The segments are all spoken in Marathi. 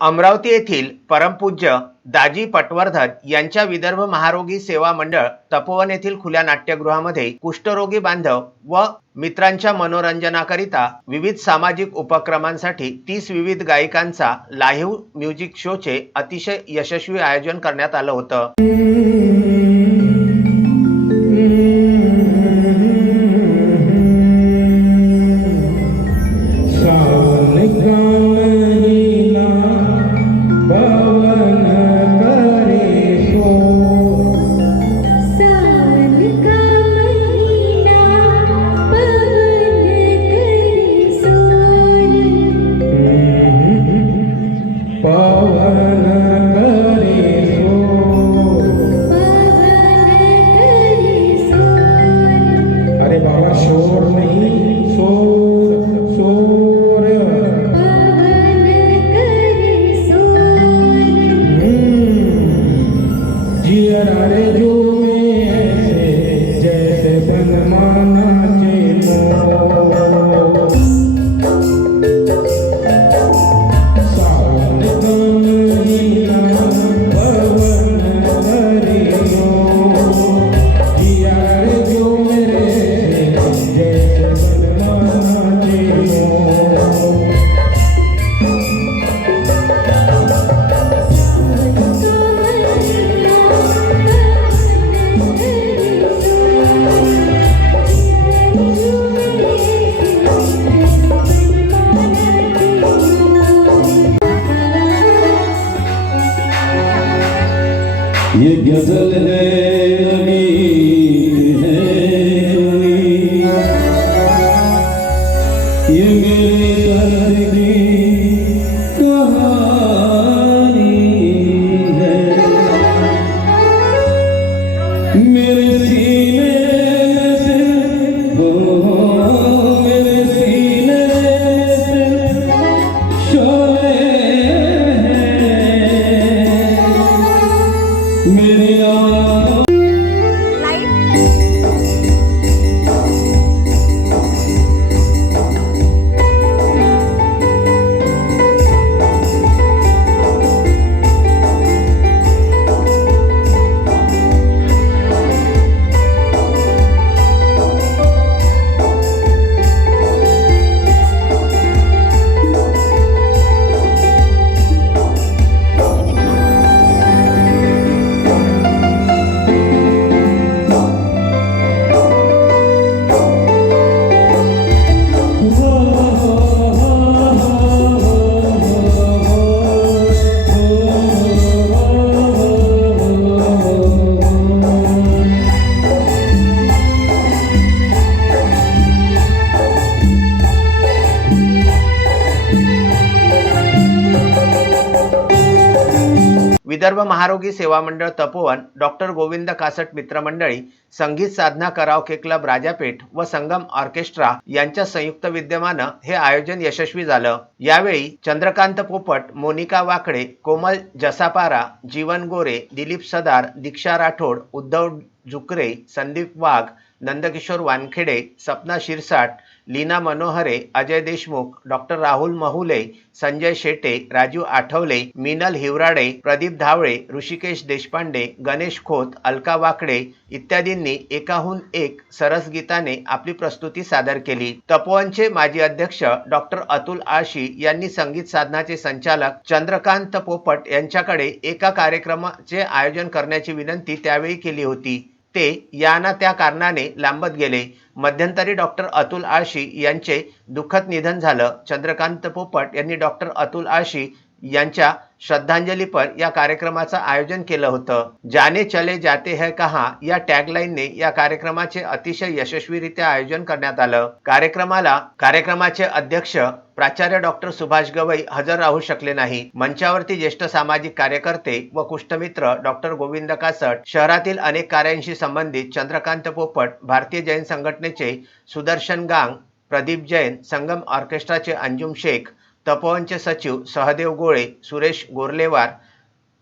अमरावती येथील परमपूज्य दाजी पटवर्धन यांच्या विदर्भ महारोगी सेवा मंडळ तपोवन येथील खुल्या नाट्यगृहामध्ये कुष्ठरोगी बांधव व मित्रांच्या मनोरंजनाकरिता विविध सामाजिक उपक्रमांसाठी तीस विविध गायिकांचा लाईव्ह म्युझिक शोचे अतिशय यशस्वी आयोजन करण्यात आलं होतं. ये गजल है नमी मेरे महारोगी सेवा मंडळ तपोवन डॉक्टर गोविंद कासट मित्रमंडळी संगीत साधना कराओके क्लब राजापेठ व संगम ऑर्केस्ट्रा यांच्या संयुक्त विद्यमानं हे आयोजन यशस्वी झालं. यावेळी चंद्रकांत पोपट मोनिका वाकडे कोमल जसापारा जीवन गोरे दिलीप सदार दीक्षा राठोड उद्धव झुकरे संदीप वाघ नंदकिशोर वानखेडे सपना शिरसाट लीना मनोहरे अजय देशमुख डॉक्टर राहुल महुले संजय शेटे राजू आठवले मिनल हिवराडे प्रदीप धावळे ऋषिकेश देशपांडे गणेश खोत अलका वाकडे इत्यादींनी एकाहून एक सरस गीताने आपली प्रस्तुती सादर केली. तपोवनचे माजी अध्यक्ष डॉक्टर अतुल आळशी यांनी संगीत साधनाचे संचालक चंद्रकांत पोपट यांच्याकडे एका कार्यक्रमाचे आयोजन करण्याची विनंती त्यावेळी केली होती. ते या ना त्या कारणाने लांबत गेले. मध्यंतरी डॉक्टर अतुल आळशी यांचे दुःखद निधन झालं. चंद्रकांत पोपट यांनी डॉक्टर अतुल आळशी यांच्या श्रद्धांजलीपर या कार्यक्रमाचं आयोजन केलं होतं. जाने चले जाते है कहा? या टॅगलाईनने या कार्यक्रमाचे अतिशय यशस्वीरित्या आयोजन करण्यात आलं. कार्यक्रमाला कार्यक्रमाचे अध्यक्ष प्राचार्य डॉक्टर सुभाष गवई हजर राहू शकले नाही. मंचावरती ज्येष्ठ सामाजिक कार्यकर्ते व कुष्ठमित्र डॉक्टर गोविंद कासट शहरातील अनेक कार्यांशी संबंधित चंद्रकांत पोपट भारतीय जैन संघटनेचे सुदर्शन गांग प्रदीप जैन संगम ऑर्केस्ट्राचे अंजुम शेख तपोवनचे सचिव सहदेव गोळे सुरेश गोरलेवार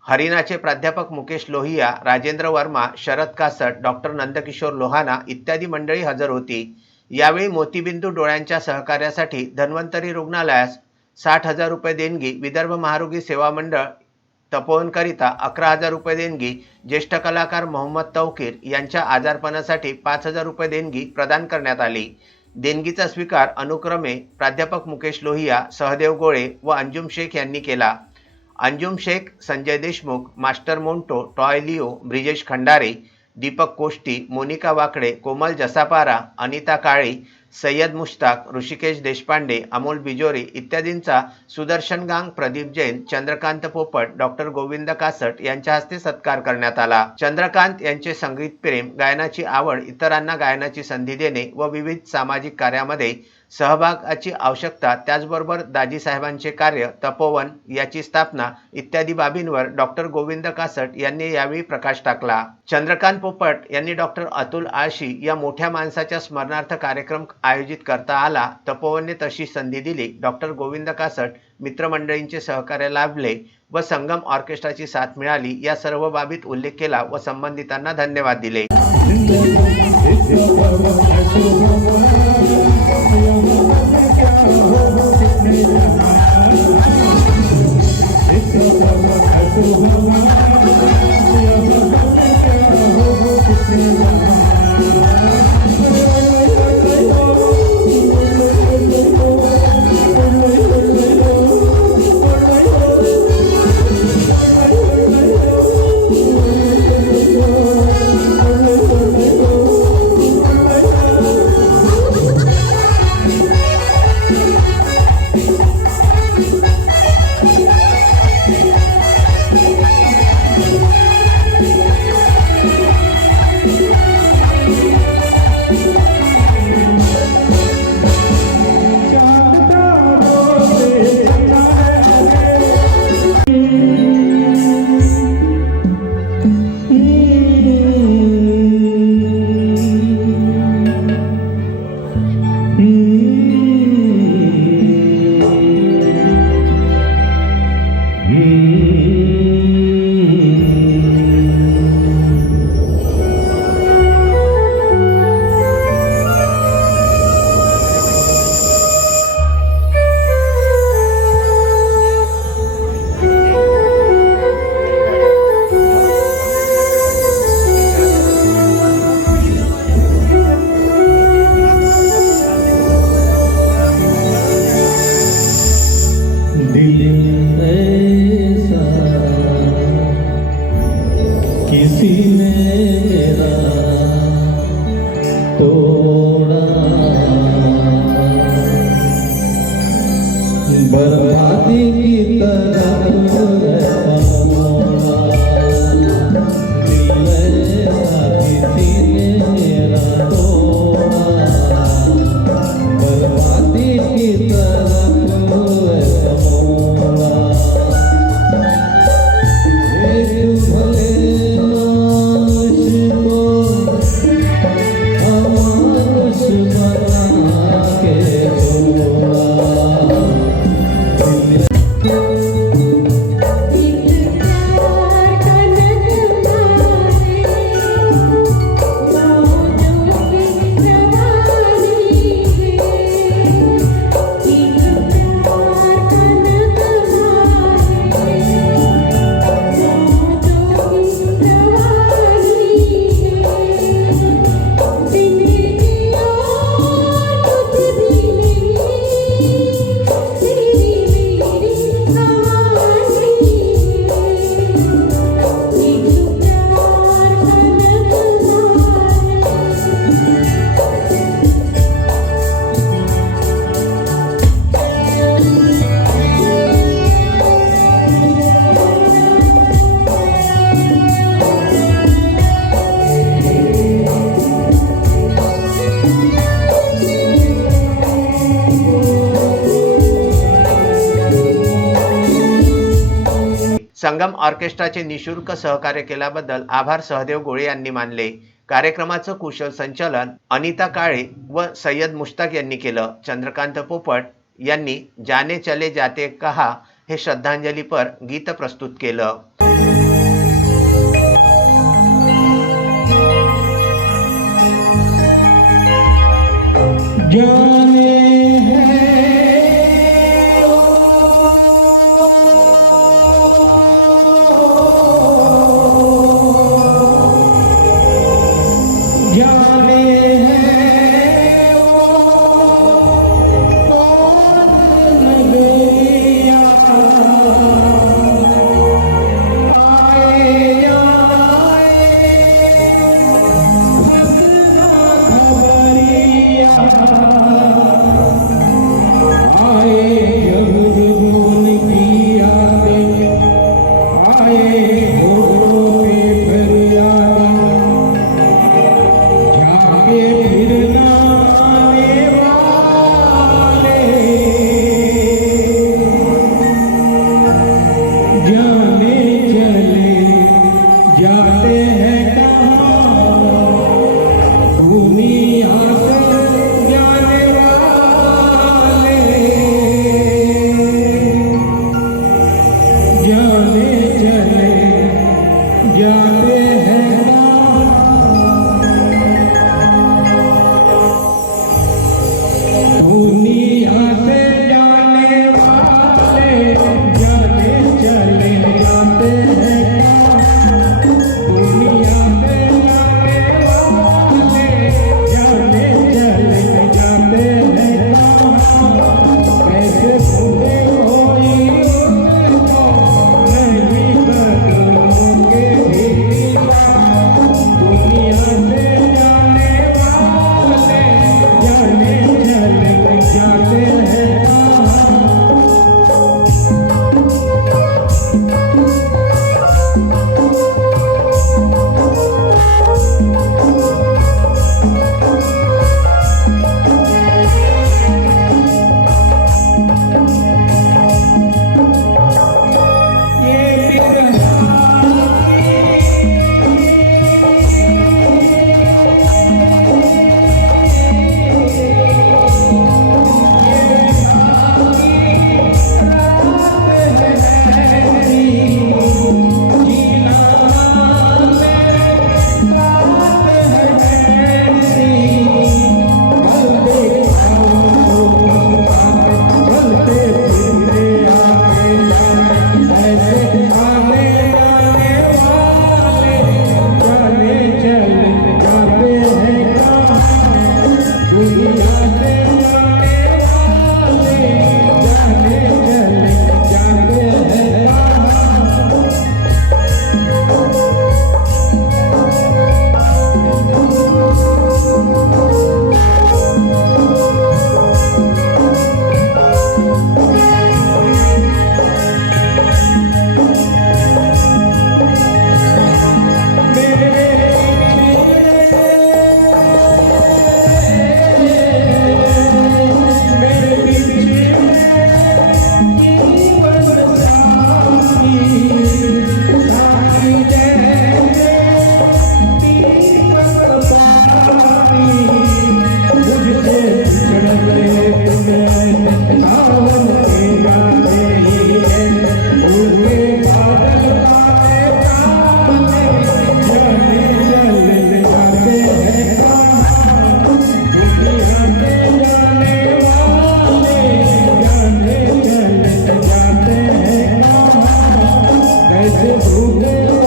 हरिणाचे प्राध्यापक मुकेश लोहिया राजेंद्र वर्मा शरद कासट डॉक्टर नंदकिशोर लोहाना इत्यादी मंडळी हजर होती. यावेळी मोतीबिंदू डोळ्यांच्या सहकार्यासाठी धन्वंतरी रुग्णालयास साठ हजार रुपये देणगी विदर्भ महारोगी सेवा मंडळ तपोवनकरिता अकरा हजार रुपये देणगी ज्येष्ठ कलाकार मोहम्मद तौकीर यांच्या आजारपणासाठी पाच हजार रुपये देणगी प्रदान करण्यात आली. देणगीचा स्वीकार अनुक्रमे प्राध्यापक मुकेश लोहिया सहदेव गोळे व अंजुम शेख यांनी केला. Anjum Shaikh Sanjay Deshmukh master Monto toy Leo Brijesh Khandare Deepak Koshti Monika Wakade Komal Jasapara Anita Kale Sayyad Mushtaq Hrishikesh Deshpande Amol Bijori इत्यादींचा सुदर्शन गांग प्रदीप जैन चंद्रकांत पोपट डॉक्टर गोविंद कासट यांच्या हस्ते सत्कार करण्यात आला. चंद्रकांत यांचे संगीत प्रेम गायनाची आवड इतरांना गायनाची संधी देणे व विविध सामाजिक कार्यामध्ये सहभागाची आवश्यकता त्याचबरोबर दाजीसाहेबांचे कार्य तपोवन याची स्थापना इत्यादी बाबींवर डॉक्टर गोविंद कासट यांनी यावेळी प्रकाश टाकला. चंद्रकांत पोपट यांनी डॉक्टर अतुल आळशी या मोठ्या माणसाच्या स्मरणार्थ कार्यक्रम आयोजित करता आला. तपोवनने तशी संधी दिली. डॉक्टर गोविंद कासट मित्रमंडळींचे सहकार्य लाभले व संगम ऑर्केस्ट्राची साथ मिळाली. या सर्व बाबीत उल्लेख केला व संबंधितांना धन्यवाद दिले. दिल संगम ऑर्केस्ट्राचे निशुल्क सहकार्य केल्याबद्दल आभार सहदेव गोळे यांनी मानले कार्यक्रमाचं कुशल संचालन अनिता काळे व सय्यद मुश्ताक यांनी केलं चंद्रकांत पोपट यांनी जाने चले जाते कहा हे श्रद्धांजलीपर गीत प्रस्तुत केलं yeah. कहाँ you.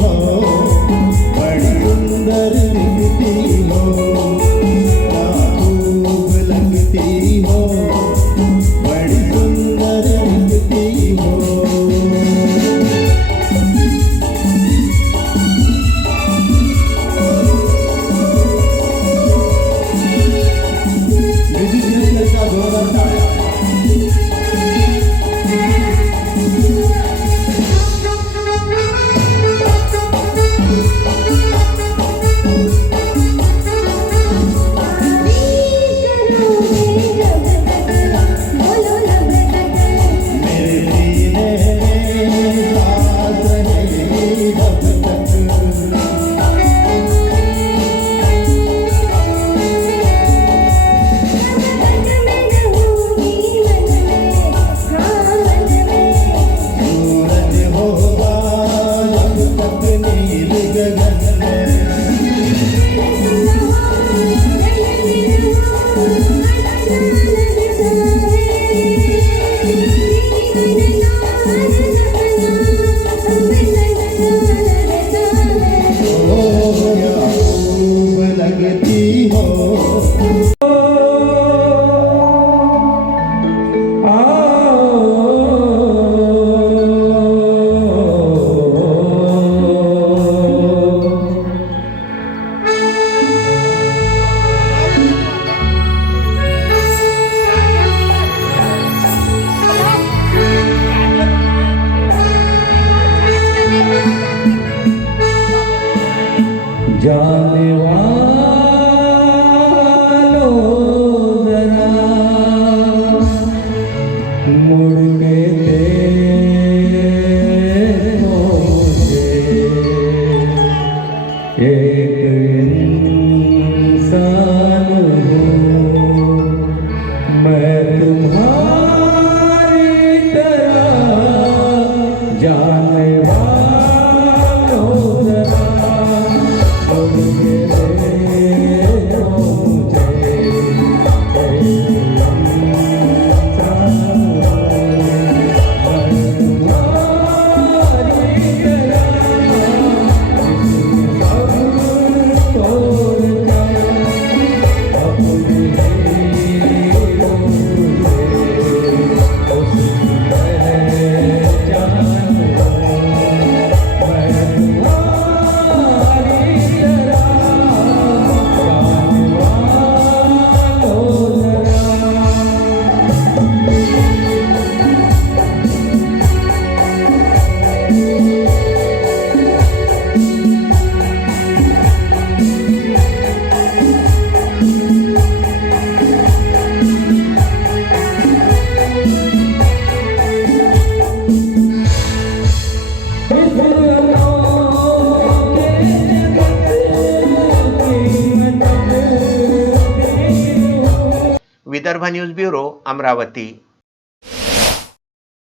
হো जाने वालों अमरावती